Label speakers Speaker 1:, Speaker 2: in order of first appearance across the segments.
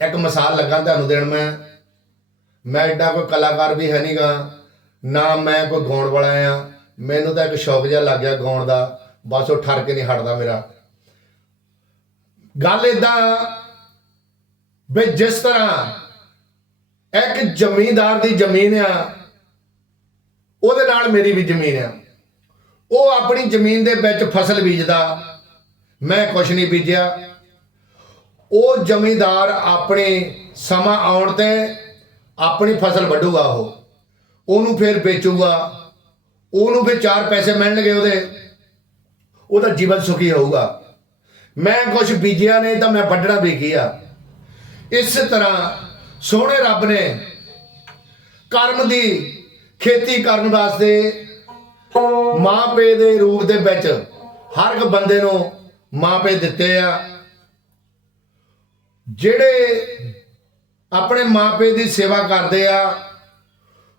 Speaker 1: ਇੱਕ ਮਿਸਾਲ ਲੱਗਾ ਤੁਹਾਨੂੰ ਦੇਣ ਮੈਂ। ਮੈਂ ਐਡਾ ਕੋਈ ਕਲਾਕਾਰ ਵੀ ਹੈ ਨਹੀਂਗਾ ਨਾ ਮੈਂ ਕੋਈ ਗਾਉਣ ਵਾਲਾ ਆ। ਮੈਨੂੰ ਤਾਂ ਇੱਕ ਸ਼ੌਕ ਜਿਹਾ ਲੱਗ ਗਿਆ ਗਾਉਣ ਦਾ, ਬਸ ਉਹ ਠਰ ਕੇ ਨਹੀਂ ਹਟਦਾ ਮੇਰਾ। ਗੱਲ ਇਦਾਂ ਵੀ ਜਿਸ ਤਰ੍ਹਾਂ ਇੱਕ ਜ਼ਮੀਂਦਾਰ ਦੀ ਜ਼ਮੀਨ ਆ, ਉਹਦੇ ਨਾਲ ਮੇਰੀ ਵੀ ਜ਼ਮੀਨ ਆ। ਉਹ ਆਪਣੀ ਜ਼ਮੀਨ ਦੇ ਵਿੱਚ ਫਸਲ ਬੀਜਦਾ, ਮੈਂ ਕੁਛ ਨਹੀਂ ਬੀਜਿਆ। ਉਹ ਜ਼ਮੀਂਦਾਰ ਆਪਣੇ ਸਮਾਂ ਆਉਣ ਤੇ ਆਪਣੀ ਫਸਲ ਵੱਢੂਗਾ ਉਹ। ਉਹਨੂੰ ਫਿਰ ਵੇਚੂਗਾ। ਉਹਨੂੰ ਫਿਰ ਚਾਰ ਪੈਸੇ ਮਿਲਣਗੇ ਉਹਦੇ। ਉਹਦਾ ਜੀਵਨ ਸੁਖੀ ਹੋਊਗਾ ਮੈਂ ਕੁਝ ਬੀਜਿਆ ਨਹੀਂ ਤਾਂ ਮੈਂ ਵੱਢਣਾ ਵੀ ਆ? ਇਸ ਤਰ੍ਹਾਂ ਸੋਹਣੇ ਰੱਬ ਨੇ ਕਰਮ ਦੀ ਖੇਤੀ ਕਰਨ ਵਾਸਤੇ ਮਾਂ ਮਾਪੇ ਦੇ ਰੂਪ ਦੇ ਵਿੱਚ ਹਰ ਇੱਕ ਬੰਦੇ ਨੂੰ ਮਾਂ ਮਾਪੇ ਦਿੱਤੇ ਆ। ਜਿਹੜੇ ਆਪਣੇ ਮਾਪੇ ਦੀ ਸੇਵਾ ਕਰਦੇ ਆ,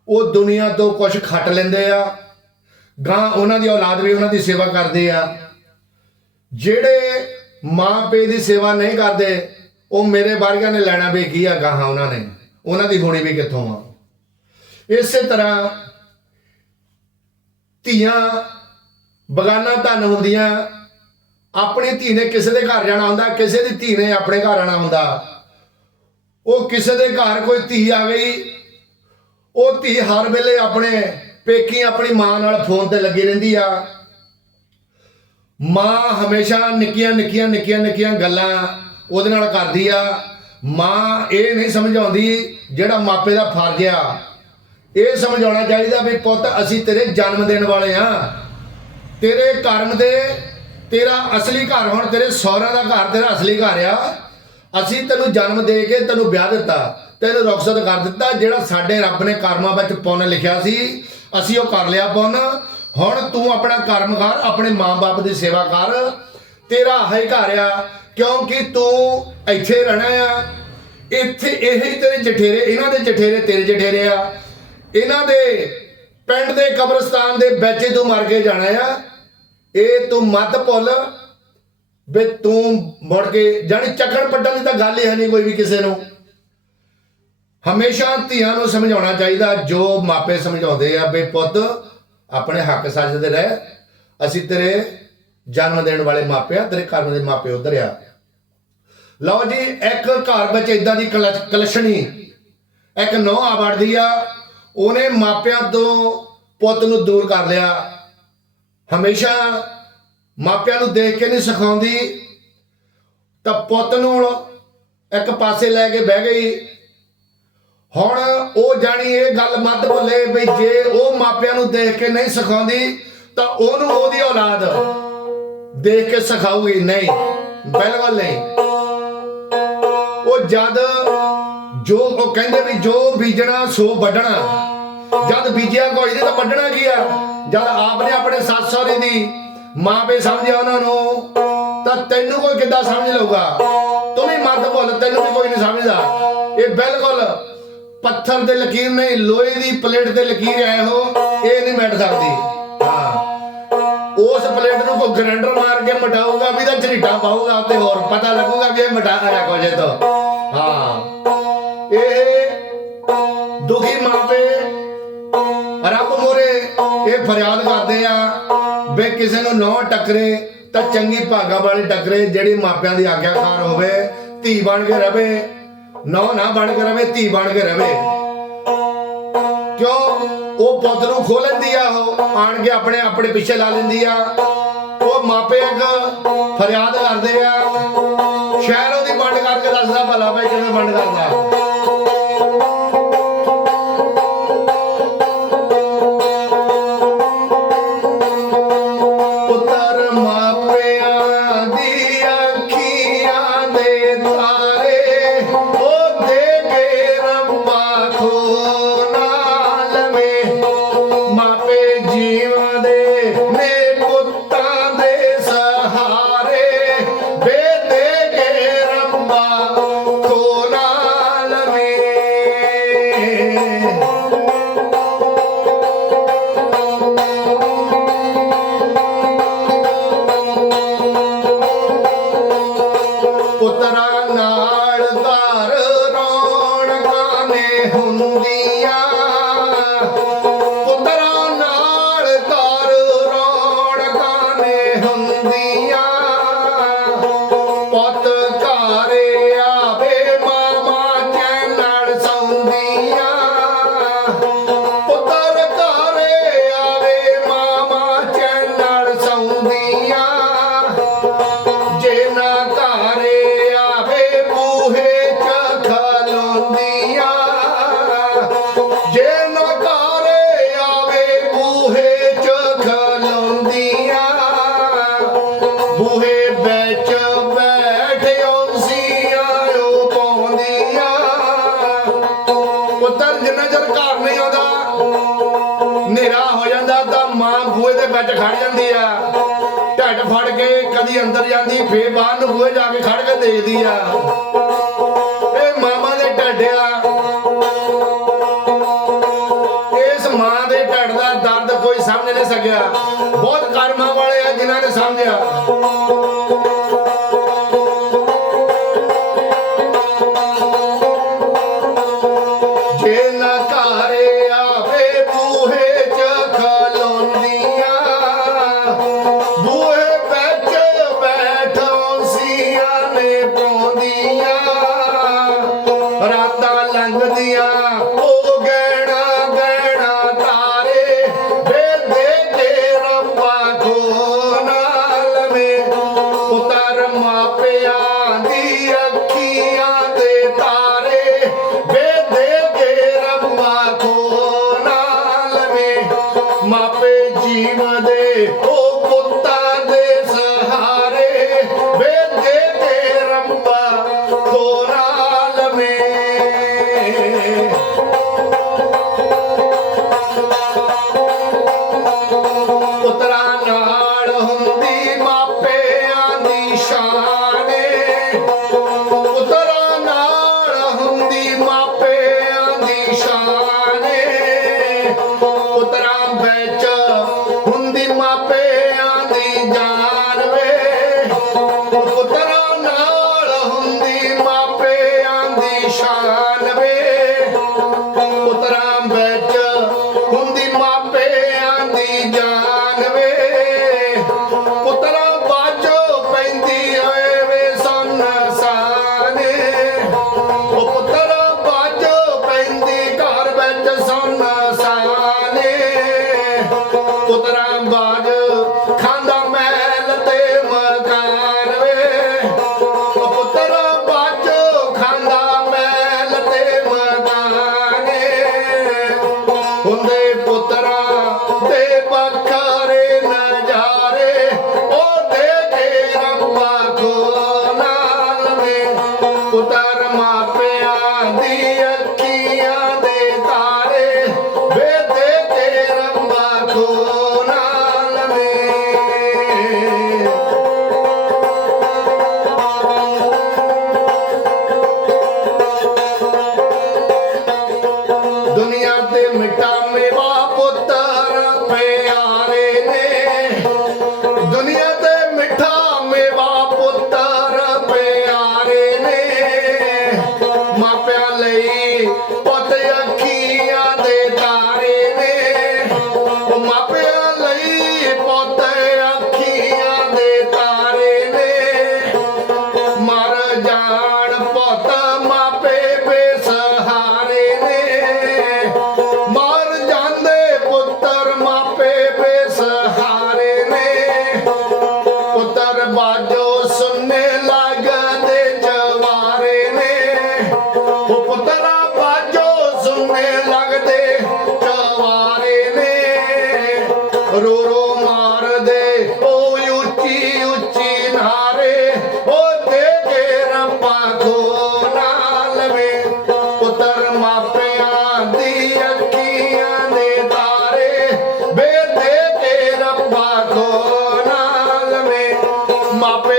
Speaker 1: ਉਹ ਦੁਨੀਆ ਤੋਂ ਕੁਝ ਖੱਟ ਲੈਂਦੇ ਆ, ਗਾਂ ਉਹਨਾਂ ਦੀ ਔਲਾਦ ਵੀ ਉਹਨਾਂ ਦੀ ਸੇਵਾ ਕਰਦੇ ਆ। ਜਿਹੜੇ ਮਾਪੇ ਦੀ ਸੇਵਾ ਨਹੀਂ ਕਰਦੇ, ਉਹ ਮੇਰੇ ਵਰਗਿਆਂ ਨੇ ਲੈਣਾ ਵੀ ਕੀ ਆ ਗਾਹਾਂ ਉਹਨਾਂ ਨੇ, ਉਹਨਾਂ ਦੀ ਹੋਣੀ ਵੀ ਕਿੱਥੋਂ ਆ? ਇਸੇ ਤਰ੍ਹਾਂ ਧੀਆਂ ਬਗਾਨਾ ਧਨ ਹੁੰਦੀਆਂ ਆਪਣੀ ਧੀ ਨੇ ਕਿਸੇ ਦੇ ਘਰ ਜਾਣਾ ਹੁੰਦਾ, ਕਿਸੇ ਦੀ ਧੀ ਨੇ ਆਪਣੇ ਘਰ ਆਣਾ ਹੁੰਦਾ। ਉਹ ਕਿਸੇ ਦੇ ਘਰ ਕੋਈ ਧੀ ਆ ਗਈ, ਉਹ ਧੀ ਹਰ ਵੇਲੇ ਆਪਣੇ ਪੇਕੀ ਆਪਣੀ ਮਾਂ ਨਾਲ ਫੋਨ ਤੇ ਲੱਗੀ ਰਹਿੰਦੀ ਆ। ਮਾਂ ਹਮੇਸ਼ਾ ਨਿੱਕੀਆਂ ਨਿੱਕੀਆਂ ਨਿੱਕੀਆਂ ਨਿੱਕੀਆਂ ਗੱਲਾਂ ਉਹਦੇ ਨਾਲ ਕਰਦੀ ਆ। ਮਾਂ ਇਹ ਨਹੀਂ ਸਮਝਾਉਂਦੀ ਜਿਹੜਾ ਮਾਪੇ ਦਾ ਫਰਜ਼ ਆ। ਇਹ ਸਮਝਾਉਣਾ ਚਾਹੀਦਾ ਵੀ ਪੁੱਤ, ਅਸੀਂ ਤੇਰੇ ਜਨਮ ਦੇਣ ਵਾਲੇ ਆ। ਤੇਰੇ ਕਰਮ ਦੇ ਤੇਰਾ ਅਸਲੀ ਘਰ ਹੁਣ ਤੇਰੇ ਸਹੁਰਿਆਂ ਦਾ ਘਰ, ਤੇਰਾ ਅਸਲੀ ਘਰ ਆ। ਅਸੀਂ ਤੈਨੂੰ ਜਨਮ ਦੇ ਕੇ ਤੈਨੂੰ ਵਿਆਹ ਦਿੱਤਾ। ਤੈਨੂੰ ਰੁਖਸਤ ਕਰ ਦਿੱਤਾ, ਜਿਹੜਾ ਸਾਡੇ ਰੱਬ ਨੇ ਕਰਮਾਂ ਵਿੱਚ ਪੁੰਨ ਲਿਖਿਆ ਸੀ, ਅਸੀਂ ਉਹ ਕਰ ਲਿਆ ਪੁੰਨ। ਹੁਣ ਤੂੰ ਆਪਣਾ ਕਰਮ ਕਰ, ਆਪਣੇ ਮਾਂ-ਬਾਪ ਦੀ ਸੇਵਾ ਕਰ। ਤੇਰਾ ਹੈ ਘਰ ਆ, ਕਿਉਂਕਿ ਤੂੰ ਇੱਥੇ ਰਹਿਣਾ ਆ। ਇੱਥੇ ਇਹ ਹੀ ਤੇਰੇ ਜਠੇਰੇ, ਇਹਨਾਂ ਦੇ ਜਠੇਰੇ ਤੇਰੇ ਜਠੇਰੇ ਆ। ਇਹਨਾਂ ਦੇ ਪਿੰਡ ਦੇ ਕਬਰਸਤਾਨ ਦੇ ਵਿੱਚ ਤੂੰ ਮਰ ਕੇ ਜਾਣਾ ਆ। ਇਹ ਤੂੰ ਮਤ ਭੁੱਲ ਵੀ ਤੂੰ ਮੁੜ ਕੇ, ਜਾਣੀ ਚੱਕਣ ਪੱਟਣ ਦੀ ਤਾਂ ਗੱਲ ਹੀ ਹੈ ਨਹੀਂ ਕੋਈ ਵੀ ਕਿਸੇ ਨੂੰ। ਹਮੇਸ਼ਾ ਧੀਆਂ ਨੂੰ ਸਮਝਾਉਣਾ ਚਾਹੀਦਾ, ਜੋ ਮਾਪੇ ਸਮਝਾਉਂਦੇ ਆ, ਵੀ ਪੁੱਤ, ਆਪਣੇ ਹੱਕ ਸੱਜਦੇ ਰਹਿ। ਅਸੀਂ ਤੇਰੇ ਜਨਮ ਦੇਣ ਵਾਲੇ ਮਾਪੇ ਆ, ਤੇਰੇ ਕਰਮ ਦੇ ਮਾਪੇ ਉਧਰ ਆ। ਲਓ ਜੀ, ਇੱਕ ਘਰ ਵਿੱਚ ਇਦਾਂ ਦੀ ਕਲਸ਼- ਕਲਸ਼ਣੀ। ਇੱਕ ਨੌ ਆ ਵੜਦੀ ਆ, ਉਹਨੇ ਮਾਪਿਆਂ ਤੋਂ ਪੁੱਤ ਨੂੰ ਦੂਰ ਕਰ ਲਿਆ। ਹਮੇਸ਼ਾ ਮਾਪਿਆਂ ਨੂੰ ਦੇਖ ਕੇ ਨਹੀਂ ਸਿਖਾਉਂਦੀ। ਤਾਂ ਪੁੱਤ ਨੂੰ ਇੱਕ ਪਾਸੇ ਲੈ ਕੇ ਬਹਿ ਗਈ। ਹੁਣ ਉਹ ਜਾਣੀ ਇਹ ਗੱਲ ਮੱਤ ਬੋਲੇ ਵੀ ਜੇ ਉਹ ਮਾਪਿਆਂ ਨੂੰ ਦੇਖ ਕੇ ਨਹੀਂ ਸਿਖਾਉਂਦੀ, ਤਾਂ ਉਹਨੂੰ ਉਹਦੀ ਔਲਾਦ ਦੇਖ ਕੇ ਸਿਖਾਊਗੀ, ਨਹੀਂ, ਬਿਲਕੁਲ ਨਹੀਂ। ਉਹ ਜਦ ਜੋ ਉਹ ਕਹਿੰਦੇ ਵੀ ਜੋ ਬੀਜਣਾ ਸੋ ਵੱਢਣਾ। ਜਦ ਬੀਜਿਆ ਕੋਈ ਨਹੀਂ ਤਾਂ ਵੱਢਣਾ ਕੀ ਆ? ਜਦ ਆਪ ਨੇ ਆਪਣੇ ਸੱਸ ਸਹੁਰੇ ਦੀ ਮਾਂ ਪੇ ਸਮਝਿਆ ਉਹਨਾਂ ਨੂੰ, ਤਾਂ ਤੈਨੂੰ ਕੋਈ ਕਿੱਦਾਂ ਸਮਝ ਲਊਗਾ? ਤੂੰ ਵੀ ਮਰਦ ਭੁੱਲ, ਤੈਨੂੰ ਵੀ ਕੋਈ ਨਹੀਂ ਸਮਝਦਾ। ਇਹ ਬਿਲਕੁਲ ਪੱਥਰ ਦੇ ਲਕੀਰ ਨਹੀਂ, ਲੋਹੇ ਦੀ ਪਲੇਟ ਤੇ ਲਕੀਰ ਆਏ ਹੋ ਇਹ ਨਹੀਂ ਮਿਟ ਸਕਦੀ। ਹਾਂ। ਉਸ ਪਲੇਟ ਨੂੰ ਕੋਈ ਗ੍ਰੈਂਡਰ ਮਾਰ ਕੇ ਮਟਾਊਗਾ, ਵੀ ਤਾਂ ਝਰੀਟਾ ਪਾਊਗਾ, ਤੇ ਹੋਰ ਪਤਾ ਲੱਗੂਗਾ ਵੀ ਇਹ ਮਟਾ ਆਇਆ ਕੁਝ ਤੋਂ। ਹਾਂ। ਇਹ ਦੁਖੀ ਮਾਪੇ ਇਹ ਫਰਿਆਦ ਕਰਦੇ ਆ ਵੀ ਕਿਸੇ ਨੂੰ ਨੌ ਟੱਕਰੇ ਤਾਂ ਚੰਗੀ ਭਾਗਾ ਵਾਲੀ ਟੱਕਰੇ, ਜਿਹੜੀ ਮਾਪਿਆਂ ਦੀ ਆਗਿਆਕਾਰ ਹੋਵੇ, ਧੀ ਬਣ ਕੇ ਰਵੇ। ਨੌ ਨਾ ਬਣ ਕੇ ਰਵੇ, ਧੀ ਬਣ ਕੇ ਰਵੇ। ਕਿਉਂ? ਉਹ ਪੁੱਤ ਨੂੰ ਖੋ ਲੈਂਦੀ ਆ, ਉਹ ਆਣ ਕੇ ਆਪਣੇ ਆਪਣੇ ਪਿੱਛੇ ਲਾ ਲੈਂਦੀ ਆ। ਉਹ ਮਾਪੇ ਅੱਗ ਫਰਿਆਦ ਕਰਦੇ ਆ। ਸ਼ਹਿਰ ਉਹਦੀ ਵੰਡ ਕਰਕੇ ਦੱਸਦਾ, ਭਲਾ ਭਾਈ ਕਿਵੇਂ ਵੰਡ ਕਰਦਾ। ਨਾਲ ਖੜ ਜਾਂਦੀ ਆ। ਢੱਡ ਫੜ ਕੇ ਕਦੀ ਅੰਦਰ ਜਾਂਦੀ, ਫੇਰ ਬਾਹਰ ਨੂੰ ਹੋਏ ਜਾ ਕੇ ਖੜ ਕੇ ਦੇਖਦੀ ਆ। ਇਹ ਮਾਮਾ ਦੇ ਢੱਡ ਆ। ਇਸ ਮਾਂ ਦੇ ਢੱਡ ਦਾ ਦਰਦ ਕੋਈ ਸਮਝ ਨਹੀਂ ਸਕਿਆ। ਬਹੁਤ ਕਰਮਾਂ ਵਾਲੇ ਆ ਜਿਨ੍ਹਾਂ ਨੇ ਸਮਝਿਆ। বাপে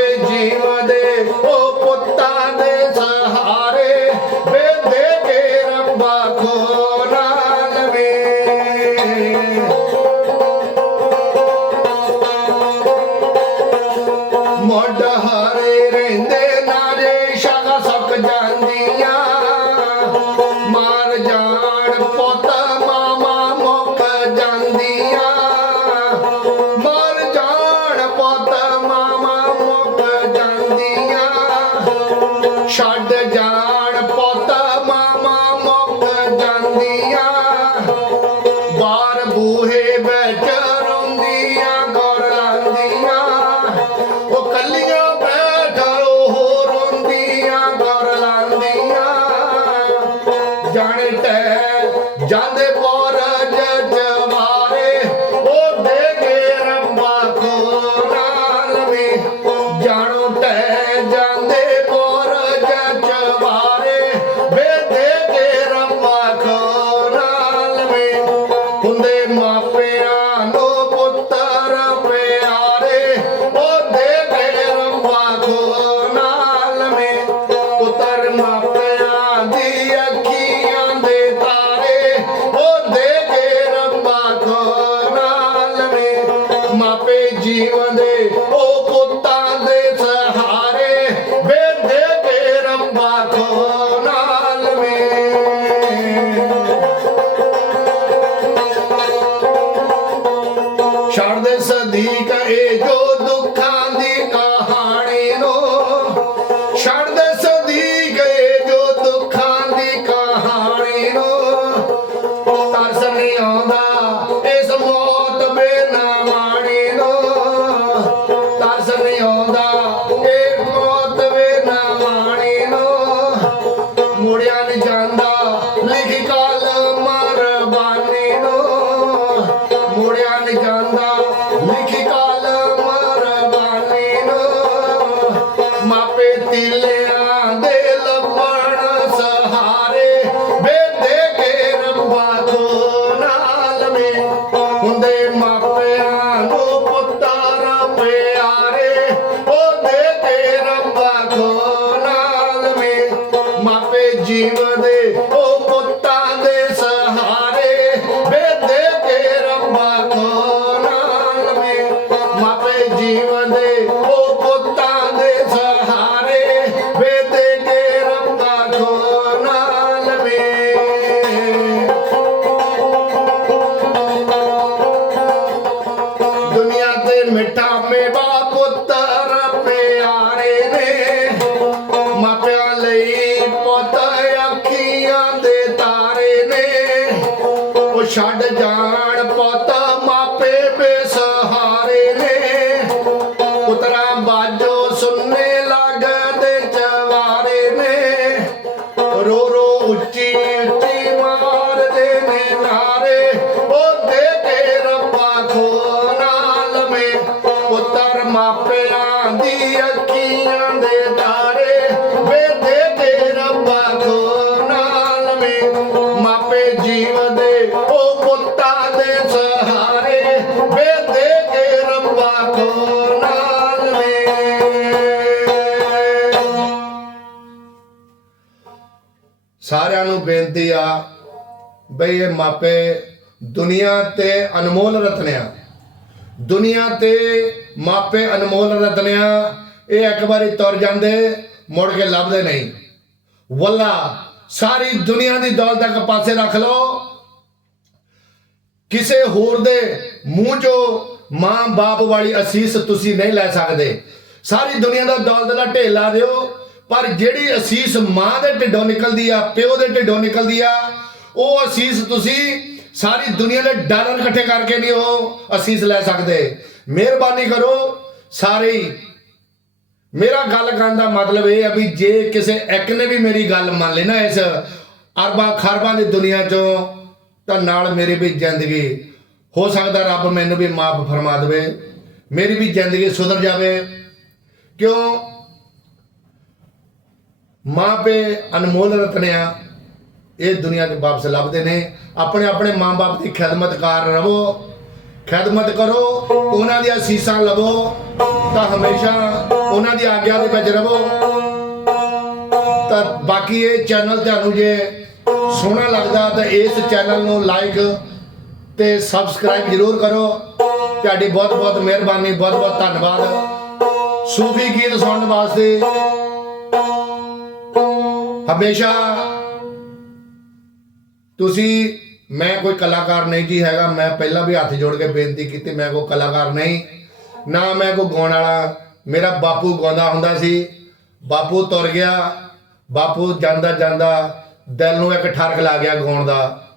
Speaker 1: ਮਾਪੇ ਜੀਵ ਉਹ ਬੇਨਤੀ ਆ ਬਈ ਇਹ ਮਾਪੇ ਦੁਨੀਆ ਤੇ ਅਨਮੋਲ ਰਤਨਿਆ। ਦੁਨੀਆ ਤੇ ਮਾਪੇ ਅਨਮੋਲ ਰਤਨਿਆ, ਇਹ ਇੱਕ ਵਾਰੀ ਤੁਰ ਜਾਂਦੇ, ਮੁੜ ਕੇ ਲੱਭਦੇ ਨਹੀਂ। ਵੱਲਾ, ਸਾਰੀ ਦੁਨੀਆ ਦੀ ਦੌਲਤ ਇੱਕ ਪਾਸੇ ਰੱਖ ਲਓ। ਕਿਸੇ ਹੋਰ ਦੇ ਮੂੰਹ ਚੋਂ ਮਾਂ ਬਾਪ ਵਾਲੀ ਅਸੀਸ ਤੁਸੀਂ ਨਹੀਂ ਲੈ ਸਕਦੇ। ਸਾਰੀ ਦੁਨੀਆ ਦਾ ਦੌਲਤ ਦਾ ਢੇਲਾ ਦਿਓ। ਪਰ ਜਿਹੜੀ ਅਸੀਸ ਮਾਂ ਦੇ ਢਿੱਡੋਂ ਨਿਕਲਦੀ ਆ, ਪਿਓ ਦੇ ਢਿੱਡੋਂ ਨਿਕਲਦੀ ਆ, ਉਹ ਅਸੀਸ ਤੁਸੀਂ ਸਾਰੀ ਦੁਨੀਆ ਦੇ ਡਾਲਰ ਇਕੱਠੇ ਕਰਕੇ ਨਹੀਂ ਉਹ ਅਸੀਸ ਲੈ ਸਕਦੇ। ਮਿਹਰਬਾਨੀ ਕਰੋ ਸਾਰੇ ਮੇਰਾ ਗੱਲ ਕਰਨ ਦਾ ਮਤਲਬ ਇਹ ਆ ਵੀ ਜੇ ਕਿਸੇ ਇੱਕ ਨੇ ਵੀ ਮੇਰੀ ਗੱਲ ਮੰਨ ਲਈ ਨਾ ਇਸ ਅਰਬਾਂ ਖਰਬਾਂ ਦੀ ਦੁਨੀਆ ਚੋਂ, ਤਾਂ ਨਾਲ ਮੇਰੀ ਵੀ ਜ਼ਿੰਦਗੀ, ਹੋ ਸਕਦਾ ਰੱਬ ਮੈਨੂੰ ਵੀ ਮਾਫ ਫਰਮਾ ਦੇਵੇ, ਮੇਰੀ ਵੀ ਜ਼ਿੰਦਗੀ ਸੁਧਰ ਜਾਵੇ। ਕਿਉਂ? ਮਾਪੇ ਅਨਮੋਲ ਰਤਨਿਆ, ਇਹ ਦੁਨੀਆ 'ਚ ਵਾਪਸ ਲੱਭਦੇ ਨੇ। ਆਪਣੇ ਆਪਣੇ ਮਾਂ-ਬਾਪ ਦੀ ਖਿਦਮਤਕਾਰ ਰਹੋ ਖਿਦਮਤ ਕਰੋ, ਉਹਨਾਂ ਦੀਆਂ ਅਸੀਸਾਂ ਲਵੋ, ਤਾਂ ਹਮੇਸ਼ਾ ਉਹਨਾਂ ਦੀ ਆਗਿਆ ਦੇ ਵਿੱਚ ਰਹੋ ਤਾਂ ਬਾਕੀ ਇਹ ਚੈਨਲ ਤੁਹਾਨੂੰ ਜੇ ਸੋਹਣਾ ਲੱਗਦਾ ਤਾਂ ਇਸ ਚੈਨਲ ਨੂੰ ਲਾਈਕ ਤੇ ਸਬਸਕ੍ਰਾਈਬ ਜ਼ਰੂਰ ਕਰੋ। ਤੁਹਾਡੀ ਬਹੁਤ ਬਹੁਤ ਮਿਹਰਬਾਨੀ ਬਹੁਤ ਬਹੁਤ ਧੰਨਵਾਦ। ਸੂਫੀ ਗੀਤ ਸੁਣਨ ਵਾਸਤੇ ਹਮੇਸ਼ਾ ਤੁਸੀਂ, ਮੈਂ ਕੋਈ ਕਲਾਕਾਰ ਨਹੀਂ ਜੀ ਹੈਗਾ, ਮੈਂ ਪਹਿਲਾਂ ਵੀ ਹੱਥ ਜੋੜ ਕੇ ਬੇਨਤੀ ਕੀਤੀ, ਮੈਂ ਕੋਈ ਕਲਾਕਾਰ ਨਹੀਂ, ਨਾ ਮੈਂ ਕੋਈ ਗਾਉਣ ਵਾਲਾ। ਮੇਰਾ ਬਾਪੂ ਗਾਉਂਦਾ ਹੁੰਦਾ ਸੀ, ਬਾਪੂ ਤੁਰ ਗਿਆ, ਬਾਪੂ ਜਾਂਦਾ ਜਾਂਦਾ ਦਿਲ ਨੂੰ ਇੱਕ ਠਰਕ ਲਾ ਗਿਆ ਗਾਉਣ ਦਾ।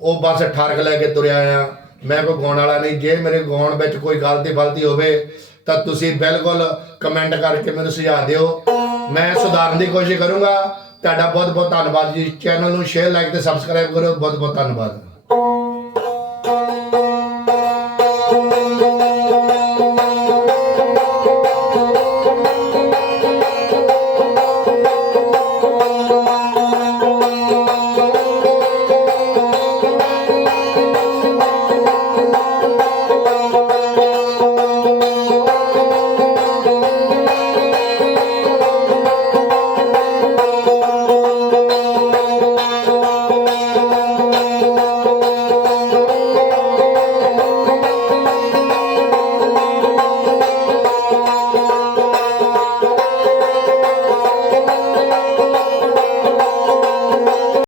Speaker 1: ਉਹ ਬਸ ਠਰਕ ਲੈ ਕੇ ਤੁਰਿਆ ਆ। ਮੈਂ ਕੋਈ ਗਾਉਣ ਵਾਲਾ ਨਹੀਂ, ਜੇ ਮੇਰੇ ਗਾਉਣ ਵਿੱਚ ਕੋਈ ਗਲਤੀ ਫਲਤੀ ਹੋਵੇ, ਤਾਂ ਤੁਸੀਂ ਬਿਲਕੁਲ ਕਮੈਂਟ ਕਰਕੇ ਮੈਨੂੰ ਸੁਝਾਅ ਦਿਓ। ਮੈਂ ਸੁਧਾਰਨ ਦੀ ਕੋਸ਼ਿਸ਼ ਕਰੂੰਗਾ। ਤੁਹਾਡਾ ਬਹੁਤ ਬਹੁਤ ਧੰਨਵਾਦ ਜੀ। ਚੈਨਲ ਨੂੰ ਸ਼ੇਅਰ ਲਾਈਕ ਤੇ ਸਬਸਕ੍ਰਾਈਬ ਕਰੋ ਬਹੁਤ ਬਹੁਤ ਧੰਨਵਾਦ।